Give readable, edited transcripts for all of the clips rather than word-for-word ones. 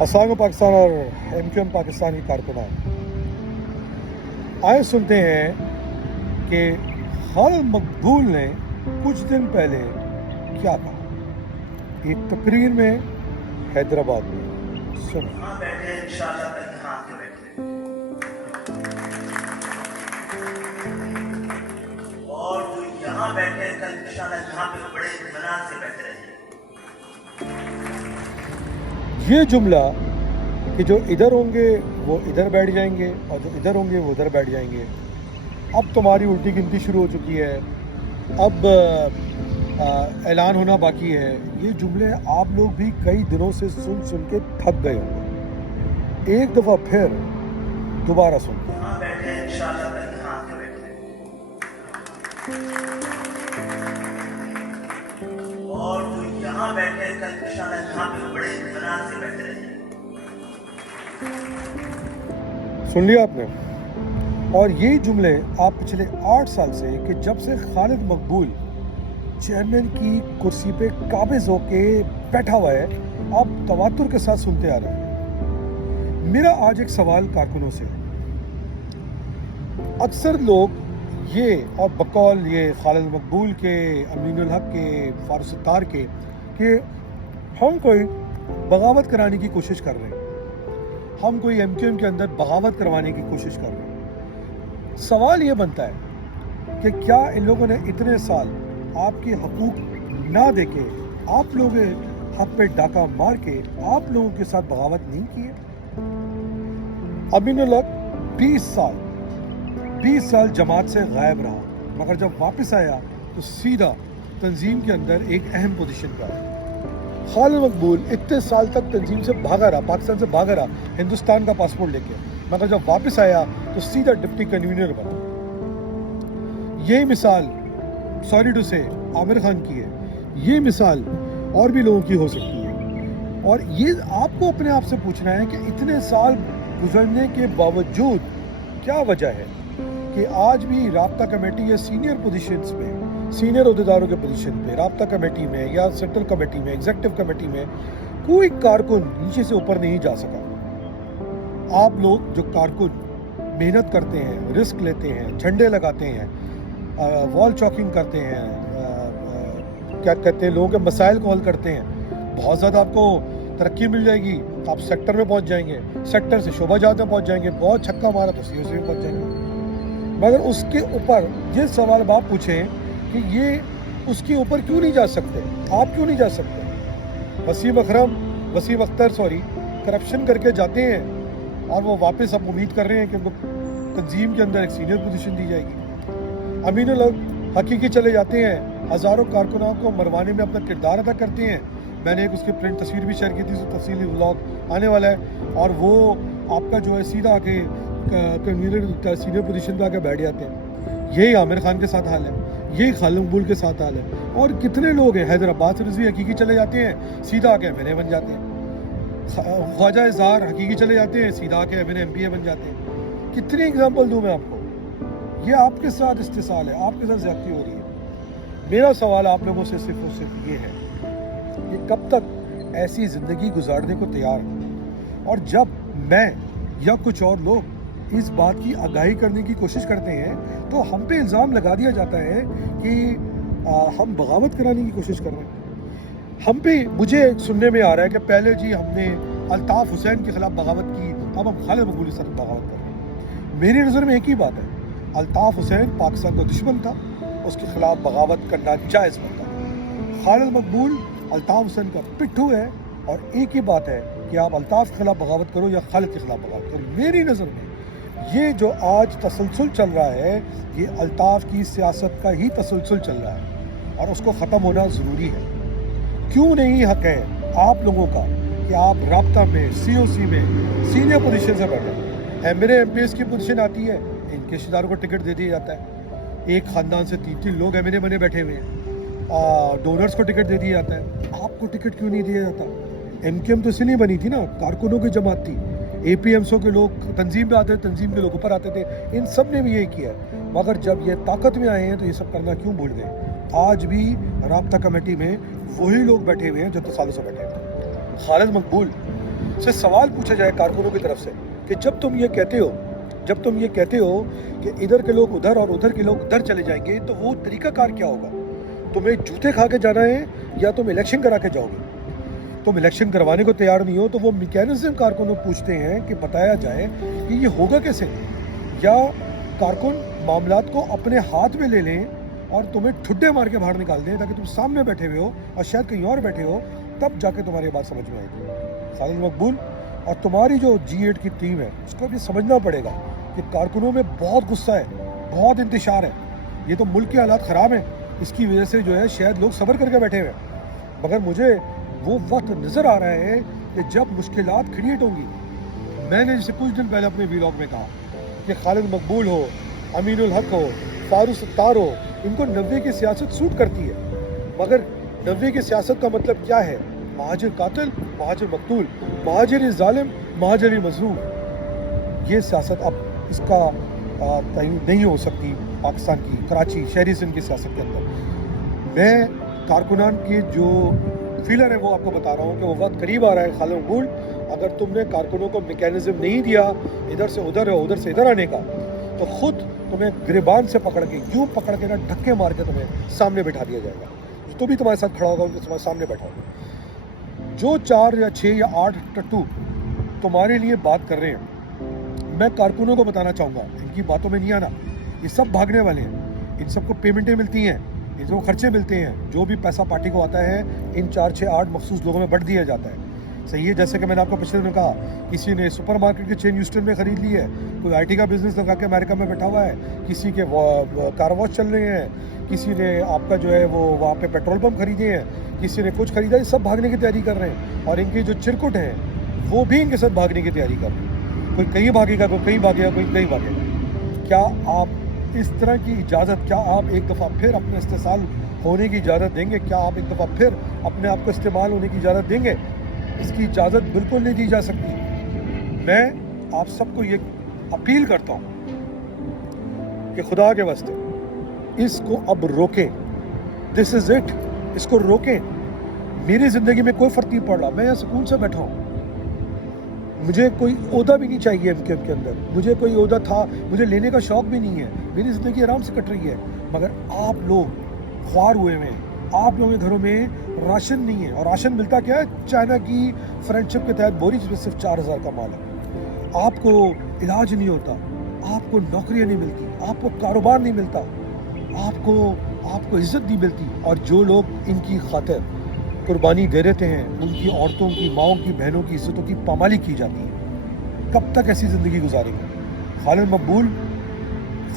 अस्सलाम पाकिस्तान और एमक्यूएम पाकिस्तान की कारकुनान, आए सुनते हैं कि खालिद मकबूल ने कुछ दिन पहले क्या कहा एक तकरीर में हैदराबाद में। सुनो। यहाँ बैठे इंशाल्लाह कल यहाँ आके बैठे और जो यहाँ बैठे कल इंशाल्लाह यहाँ पे बड़े इत्मीनान से बैठे रहे। ये जुमला कि जो इधर होंगे वो इधर बैठ जाएंगे और जो इधर होंगे वो उधर बैठ जाएंगे, अब तुम्हारी उल्टी गिनती शुरू हो चुकी है, अब ऐलान होना बाकी है। ये जुमले आप लोग भी कई दिनों से सुन सुन के थक गए होंगे। एक दफ़ा फिर दोबारा सुन। यहाँ बैठे इंशाल्लाह कल यहाँ आके बैठे और जो यहाँ बैठे कल इंशाल्लाह यहाँ पे बड़े इत्मीनान से बैठे रहे। सुन लिया आपने। और यही जुमले आप पिछले 8 साल से कि जब से खालिद मकबूल चेयरमैन की कुर्सी पे काबिज होके बैठा हुआ है, आप तवातुर के साथ सुनते आ रहे हैं। मेरा आज एक सवाल कारकुनों से, अक्सर लोग ये और बकौल ये खालिद मकबूल के, अमीनुल हक के, फारूक सत्तार के, कि हम कोई बगावत कराने की कोशिश कर रहे हैं, हम कोई एमक्यूएम के अंदर बगावत करवाने की कोशिश कर रहे हैं। सवाल ये बनता है कि क्या इन लोगों ने इतने साल आपके हकूक ना देके, आप लोगों के हक पे डाका मार के आप लोगों के साथ बगावत नहीं की है? अमीनुल हक 20 साल जमात से गायब रहा, मगर जब वापस आया तो सीधा तंजीम के अंदर एक अहम पोजीशन पर आया। खालिद मकबूल इतने साल तक तंजीम से भागा रहा, पाकिस्तान से भागा रहा, हिंदुस्तान का पासपोर्ट लेके, मगर जब वापस आया तो सीधा डिप्टी कन्वीनर बना। यही मिसाल, सॉरी टू से, आमिर खान की है। ये मिसाल और भी लोगों की हो सकती है। और ये आपको अपने आप से पूछना है कि इतने साल गुजरने के बावजूद क्या वजह है कि आज भी राब्ता कमेटी या सीनियर पोजीशंस में, सीनियर अहदेदारों के पोजीशन पे, राब्ता कमेटी में या सेंट्रल कमेटी में, एग्जीक्यूटिव कमेटी में कोई कारकुन नीचे से ऊपर नहीं जा सका। आप लोग जो कारकुन मेहनत करते हैं, रिस्क लेते हैं, झंडे लगाते हैं, वॉल चॉकिंग करते हैं, क्या कहते हैं, लोगों के मसाइल को हल करते हैं, बहुत ज़्यादा आपको तरक्की मिल जाएगी, आप सेक्टर में पहुंच जाएंगे, सेक्टर से शोबा जात में पहुंच जाएंगे, बहुत छक्का मारा तो सीओसी में पहुंच जाएंगे। मगर उसके ऊपर ये सवाल आप पूछें कि ये उसके ऊपर क्यों नहीं जा सकते, आप क्यों नहीं जा सकते? वसीम अख्तर करप्शन करके जाते हैं और वो वापस अब उम्मीद कर रहे हैं कि उनको तंजीम के अंदर एक सीनियर पोजीशन दी जाएगी। अमीनुल हक हकीकी चले जाते हैं, हज़ारों कारकुनाओं को मरवाने में अपना किरदार अदा करते हैं। मैंने एक उसकी प्रिंट तस्वीर भी शेयर की थी, तफसीली व्लॉग आने वाला है। और वो आपका जो है सीधा आके कन्वीनर सीनियर पोजीशन पे आके बैठ जाते हैं। यही आमिर खान के साथ हाल है, यही खालिद मकबूल के साथ हाल है। और कितने लोग हैं, हैदराबाद से रिजवी हकीकी चले जाते हैं, सीधा आके एमएनए बन जाते हैं। ख्वाजा इज़हार हकीकी चले जाते हैं, सीधा आके एमएनए एमपीए बन जाते हैं। कितनी एग्जाम्पल दूँ मैं आपको? ये आपके साथ इस्तेसाल है, आपके साथ ज़्यादती हो रही है। मेरा सवाल आप लोगों से सिर्फ और सिर्फ ये है, ये कब तक ऐसी ज़िंदगी गुजारने को तैयार हैं? और जब मैं या कुछ और लोग इस बात की आगाही करने की कोशिश करते हैं तो हम पे इल्ज़ाम लगा दिया जाता है कि हम बगावत कराने की कोशिश कर रहे हैं। हम पे, मुझे सुनने में आ रहा है कि पहले जी हमने अल्ताफ़ हुसैन के ख़िलाफ़ बगावत की, अब हम खालिद मकबूल के साथ बगावत कर रहे हैं। मेरी नज़र में एक ही बात है, अल्ताफ़ हुसैन पाकिस्तान का दुश्मन था, उसके ख़िलाफ़ बगावत करना जायज़ बनता। खालिद मकबूल अल्ताफ़ हुसैन का पिट्ठू है और एक ही बात है कि आप अल्ताफ़ के ख़िलाफ़ बगावत करो या खालिद के ख़िलाफ़ बगावत करो। मेरी नज़र में ये जो आज तसलसल चल रहा है, ये अल्ताफ़ की सियासत का ही तसलसल चल रहा है और उसको ख़त्म होना ज़रूरी है। क्यों नहीं हक है आप लोगों का कि आप राब्ता में, सीओसी में सीनियर पोजीशन से बैठे? एमएनए एमपीएस की पोजीशन आती है, इनके रिश्तेदारों को टिकट दे दिया जाता है। एक ख़ानदान से 3 लोग एमएनए बने बैठे हुए हैं, डोनर्स को टिकट दे दिया जाता है। आपको टिकट क्यों नहीं दिया जाता? एमक्यूएम तो इसलिए बनी थी ना, कारकुनों की जमात थी, एपीएमसों के लोग तंजीम में आते थे, तंजीम के लोग ऊपर आते थे, इन सब ने भी यही किया। मगर जब ये ताकत में आए हैं तो ये सब करना क्यों भूल गए? आज भी राब्ता कमेटी में वही लोग बैठे हुए हैं जो 2 सालों से बैठे हैं। खालिद मकबूल से सवाल पूछा जाए कारकुनों की तरफ से कि जब तुम ये कहते हो कि इधर के लोग उधर और उधर के लोग उधर चले जाएंगे, तो वो तरीकाकार क्या होगा? तुम्हें जूते खा के जाना है या तुम इलेक्शन करा के जाओगे? तुम इलेक्शन करवाने को तैयार नहीं हो तो वो मैकेनिज्म कारकुनों पूछते हैं कि बताया जाए कि ये होगा कैसे, या कारकुन मामलात को अपने हाथ में ले लें और तुम्हें ठुड्डे मार के बाहर निकाल दें ताकि तुम सामने बैठे हुए हो और शायद कहीं और बैठे हो, तब जाके तुम्हारी बात समझ में आएगी। खालिद मकबूल और तुम्हारी जो G8 की टीम है, उसको भी समझना पड़ेगा कि कारकुनों में बहुत गुस्सा है, बहुत इंतशार है। ये तो मुल्क के हालात ख़राब हैं, इसकी वजह से जो है शायद लोग सब्र करके बैठे हुए हैं, मगर मुझे वो वक्त नज़र आ रहा है कि जब मुश्किलात क्रिएट होंगी। मैंने जैसे कुछ दिन पहले अपने व्लॉग में कहा कि खालिद मकबूल हो, अमीनुल हक हो, फारूक सत्तार हो, इनको 90 की सियासत सूट करती है, मगर 90 की सियासत का मतलब क्या है? महाजिर कातिल, महाजिर मकतूल, महाजिर जालिम, महाजिर मजलूम। ये सियासत अब इसका कहीं नहीं हो सकती पाकिस्तान की, कराची शहरी सिंध की सियासत के अंदर। मैं कारकुनान की जो फीलर है वो आपको बता रहा हूँ कि वो वक्त करीब आ रहा है। खालिद मकबूल, अगर तुमने कारकुनों को मैकेनिज्म नहीं दिया इधर से उधर और उधर से इधर आने का, तो खुद तुम्हें गिरबान से पकड़ के, यूँ पकड़ के ना धक्के मार के तुम्हें सामने बैठा दिया जाएगा। तो भी तुम्हारे साथ खड़ा होगा, उनको तुम्हारे सामने बैठा होगा। जो 4 या 6 या 8 टट्टू तुम्हारे लिए बात कर रहे हैं, मैं कारकुनों को बताना चाहूँगा, इनकी बातों में नहीं आना। ये सब भागने वाले हैं, इन सबको पेमेंटें मिलती हैं, इनको खर्चे मिलते हैं, जो भी पैसा पार्टी को आता है इन 4, 6, 8 मखसूस लोगों में बढ़ दिया जाता है। सही है, जैसे कि मैंने आपको पिछले दिन कहा, किसी ने सुपरमार्केट की चेन ह्यूस्टन में ख़रीद ली है, कोई IT का बिजनेस लगा के अमेरिका में बैठा हुआ है, किसी के कार वॉश चल रहे हैं, किसी ने आपका जो है वो वहाँ पे पेट्रोल पंप खरीदे हैं, किसी ने कुछ खरीदा। ये सब भागने की तैयारी कर रहे हैं और इनके जो चिरकुट हैं वो भी इनके साथ भागने की तैयारी कर रहे हैं। कोई कहीं भागेगा, कोई कहीं भागेगा, कोई कहीं भागेगा। क्या आप इस तरह की इजाज़त, क्या आप एक दफ़ा फिर अपने इस्तेसाल होने की इजाज़त देंगे? क्या आप एक दफ़ा फिर अपने आप को इस्तेमाल होने की इजाज़त देंगे? इसकी इजाज़त बिल्कुल नहीं दी जा सकती। मैं आप सबको ये अपील करता हूँ कि खुदा के वास्ते इसको अब रोकें। दिस इज़ इट, इसको रोकें। मेरी ज़िंदगी में कोई फ़र्क नहीं पड़ रहा, मैं यहाँ सुकून से बैठा हूँ, मुझे कोई ओहदा भी नहीं चाहिए MKM के अंदर, मुझे कोई ओहदा था मुझे लेने का शौक़ भी नहीं है, मेरी ज़िंदगी आराम से कट रही है। मगर आप लोग ख्वार हुए हैं, आप लोगों के घरों में राशन नहीं है, और राशन मिलता क्या है? चाइना की फ्रेंडशिप के तहत बोरी, जिसमें सिर्फ 4,000 का माल है। आपको इलाज नहीं होता, आपको नौकरियां नहीं मिलती, आपको कारोबार नहीं मिलता, आपको इज्जत नहीं मिलती, और जो लोग इनकी खातिर कुर्बानी दे देते हैं, उनकी औरतों की, माओं की, बहनों की इज्जतों की पामाली की जाती है। कब तक ऐसी ज़िंदगी गुजारेंगे? खालिद मकबूल,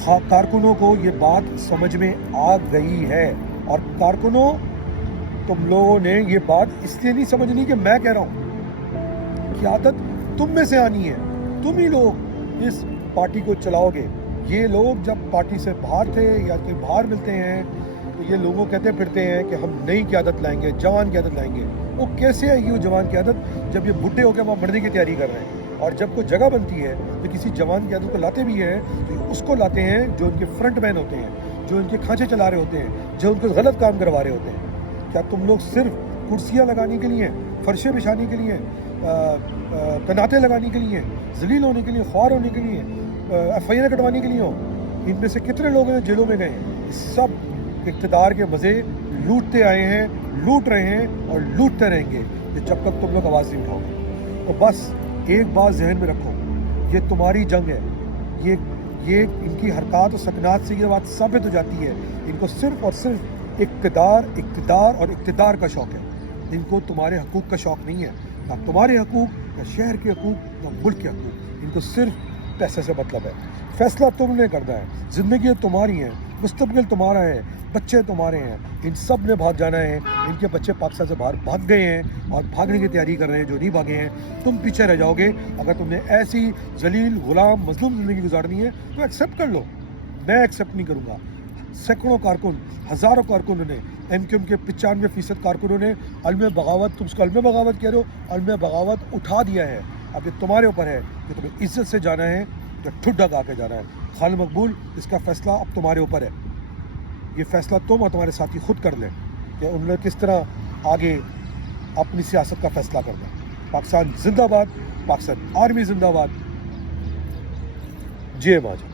कारकुनों को ये बात समझ में आ गई है, और कारकुनों, तुम लोगों ने ये बात इसलिए नहीं समझनी कि मैं कह रहा हूँ, कि आदत तुम में से आनी है, तुम ही लोग इस पार्टी को चलाओगे। ये लोग जब पार्टी से बाहर थे या कहीं बाहर मिलते हैं तो ये लोगों कहते फिरते हैं कि हम नई क़यादत लाएंगे, जवान क़यादत लाएंगे। वो कैसे आएगी वो जवान क़यादत, जब ये बुढ़े होकर वहाँ मरने की तैयारी कर रहे हैं? और जब कोई जगह बनती है तो किसी जवान क़यादत को लाते भी हैं, तो उसको लाते हैं जो उनके फ्रंट मैन होते हैं, जो उनके खांचे चला रहे होते हैं, जो उनको गलत काम करवा रहे होते हैं। क्या तुम लोग सिर्फ कुर्सियाँ लगाने के लिए, फर्शें बिछाने के लिए, तनाते लगाने के लिए, जलील होने के लिए, ख्वार होने के लिए, FIR कटवाने के लिए हो? इनमें से कितने लोग हैं जेलों में गए? सब इक़्तिदार के मज़े लूटते आए हैं, लूट रहे हैं और लूटते रहेंगे जब तक तुम लोग आवाज़ नहीं उठाओगे। तो बस एक बात जहन में रखो, ये तुम्हारी जंग है। ये इनकी हरकत और सकनात से ये बात साबित हो जाती है, इनको सिर्फ और सिर्फ इक़्तिदार और इक़्तिदार का शौक़ है। इनको तुम्हारे हकूक़ का शौक़ नहीं है, ना तुम्हारे हकूक़, ना शहर के हकूक़, ना मुल्क के हकूक़। इनको सिर्फ पैसे से मतलब है। फैसला तुमने करना है, ज़िंदगी तुम्हारी है, मुस्तक़बिल तुम्हारा है, बच्चे तुम्हारे हैं, इन सब ने भाग जाना है। इनके बच्चे पाकिस्तान से बाहर भाग गए हैं और भागने की तैयारी कर रहे हैं, जो नहीं भागे हैं। तुम पीछे रह जाओगे। अगर तुमने ऐसी जलील, गुलाम, मजलूम ज़िंदगी गुजारनी है तो एक्सेप्ट कर लो। मैं एक्सेप्ट नहीं करूँगा। सैकड़ों कारकुन, हज़ारों कारकुनों ने, MKM के 95% कारकुनों ने अलम बगावत, तुम उसको अलम बगावत कह रहे हो, अलम बगावत उठा दिया है। अब ये तुम्हारे ऊपर है कि तुम्हें इज्जत से जाना है या ठुड्डा गा के जाना है। खालिद मकबूल, इसका फ़ैसला अब तुम्हारे ऊपर है। ये फ़ैसला तुम और तुम्हारे साथी खुद कर लें कि उन्होंने किस तरह आगे अपनी सियासत का फ़ैसला करना है। پاکستان زندہ باد، پاکستان آرمی زندہ باد، جے ماجد.